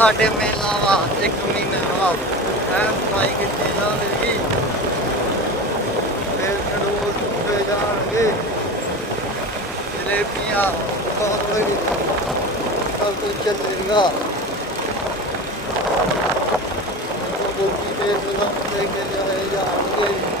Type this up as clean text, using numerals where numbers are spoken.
ਸਾਡੇ ਮੇਲਾ ਵਾ 1 ਮਹੀਨੇ ਬਾਅਦ ਐ ਸਫਾਈ ਕੀਤੀ ਜਾਵੇਗੀ ਫਿਰ ਖਡੂਰ ਚੁੱਕੇ ਜਾਣਗੇ ਜਲੇਬੀਆਂ ਖਾਣਗੇ ਸਭ ਕੁਝ ਚੱਲੇਗਾ ਬੋਲੀ ਤੇ ਸਦਾ ਲੈ ਕੇ ਜਾਏ ਜਾਣਗੇ